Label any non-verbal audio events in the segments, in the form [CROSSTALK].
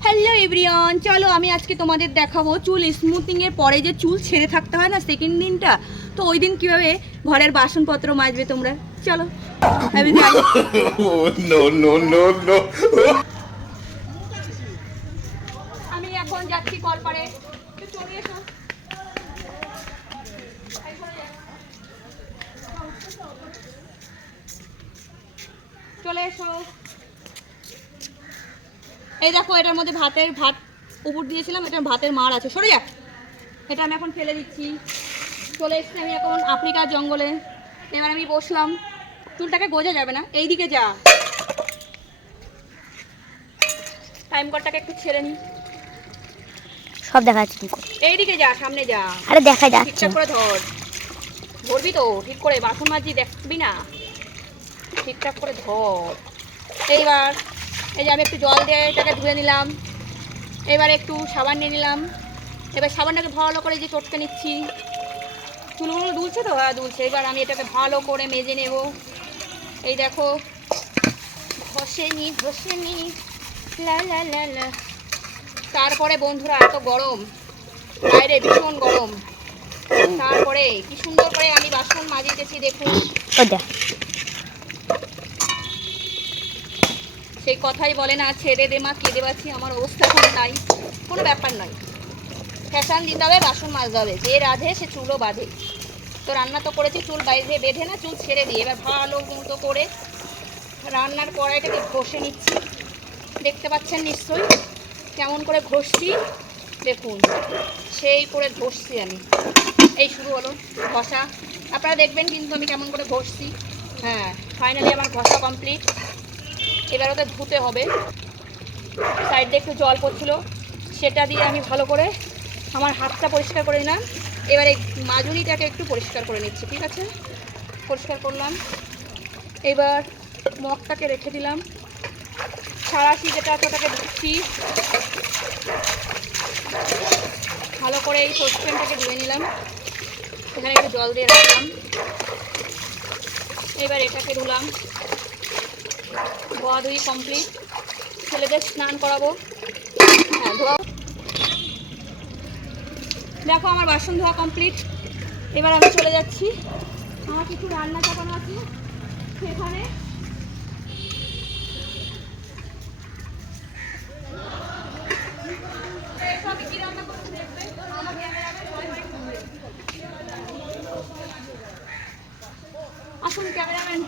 Hello everyone চলো আমি আজকে তোমাদের দেখাবো চুল স্মুথিং এর পরে যে চুল ছেড়ে থাকতে হয় না সেকেন্ড দিনটা। তো ওই দিন কীভাবে ঘরের বাসনপত্র মাজবে তোমরা? চলো। আমি. [LAUGHS] আমি এখন যাচ্ছি কলপারে। চলে এসো। চলে এসো। এই দেখো এটার মধ্যে ভাতের ভাত উপর দিয়েছিলাম এটা ভাতের মার আছে। সরে যা। এটা আমি এখন ফেলে দিচ্ছি। চলে এসছি আমি এখন আফ্রিকার জঙ্গলে। এবার আমি বসলাম। চুলটাকে গোজা যাবে না। এই দিকে যা। টাইম কলটাকে একটু ছেড়ে নিই সব দেখা যাচ্ছে কি করে। এইদিকে যা সামনে যা। আরে দেখা যাচ্ছে ঠিকঠাক করে ধর। ধরবি তো ঠিক করে বাসন মাজি দেখবি না। ঠিকঠাক করে ধর। এইবার এই যে আমি একটু জল দিয়ে এটাকে ধুয়ে নিলাম। এবার একটু সাবান নিয়ে নিলাম। এবার সাবানটাকে ভালো করে যে চটকে নিচ্ছি। চুলগুলো দুলছে তো? হ্যাঁ দুলছে। এবার আমি এটাকে ভালো করে মেজে নেব। এই দেখো। ঘষে নি ঘষে নি তারপরে বন্ধুরা, এত গরম। বাইরে ভীষণ গরম। তারপরে কি সুন্দর করে আমি বাসন মাজিতেছি দেখুন ও দেখ সেই কথাই বলে না, ছেড়ে দে মা, কেঁদে বাছি, আমার অবস্থা এখন নাই। কোনো ব্যাপার নয়। ফ্যাশান দিতে হবে বাসন মাজতে হবে। যে রাধে, সে চুলও বাঁধে। তো রান্না তো করেছি, চুল বাইরে বেঁধে না, চুল ছেড়ে দিয়ে। এবার ভালো মতো করে রান্নার কড়াইটাকে ঘষে নিচ্ছি। দেখতে পাচ্ছেন নিশ্চয়ই? কেমন করে ঘষছি? দেখুন, সেই করে ঘষছি আমি। এই শুরু হলো, ঘষা। আপনারা দেখবেন কিন্তু আমি কেমন করে ঘষছি। হ্যাঁ ফাইনালি আমার ঘষা কমপ্লিট এবার ওকে ধুতে হবে। সাইড একটু জল পড়ছিল। সেটা দিয়ে আমি ভালো করে আমার হাতটা পরিষ্কার করে নিলাম। এবার এই মাজুরিটাকে একটু পরিষ্কার করে নিচ্ছি, ঠিক আছে? পরিষ্কার করলাম। এবার মগটাকে রেখে দিলাম। সারাশি যেটা আছে ওটাকে ধুচ্ছি। ভালো করে এই সসপ্যানটাকে ধুয়ে নিলাম। এখানে একটু জল দিয়ে রাখলাম। এবার এটাকে ধুলাম। ধোয়া ধুই কমপ্লিট ছেলেদের স্নান করাবো। হ্যাঁ ধোয়া। দেখো আমার বাসন ধোয়া কমপ্লিট এবার আমি চলে যাচ্ছি। আমার কিছু রান্না চাপানো আছে সেখানে। এসো, আমি কি রান্না করছি দেখবে। আমার ক্যামেরাম্যান ভয় ভয় করবে। আসুন ক্যামেরাম্যান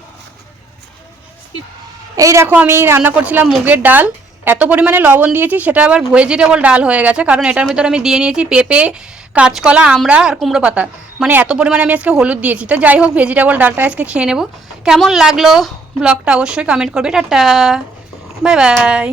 এই দেখো আমি রান্না করছিলাম মুগের ডাল। এত পরিমাণে লবণ দিয়েছি, সেটা আবার ভেজিটেবল ডাল হয়ে গেছে, কারণ এটার ভিতরে আমি দিয়ে নিয়েছি পেঁপে, কাঁচকলা আমড়া আর কুমড়ো পাতা। মানে এত পরিমাণে আমি আজকে হলুদ দিয়েছি। তো যাই হোক ভেজিটেবল ডালটা আজকে খেয়ে নেব। কেমন লাগল? ব্লগটা অবশ্যই কমেন্ট করবে। টাটা। Bye bye.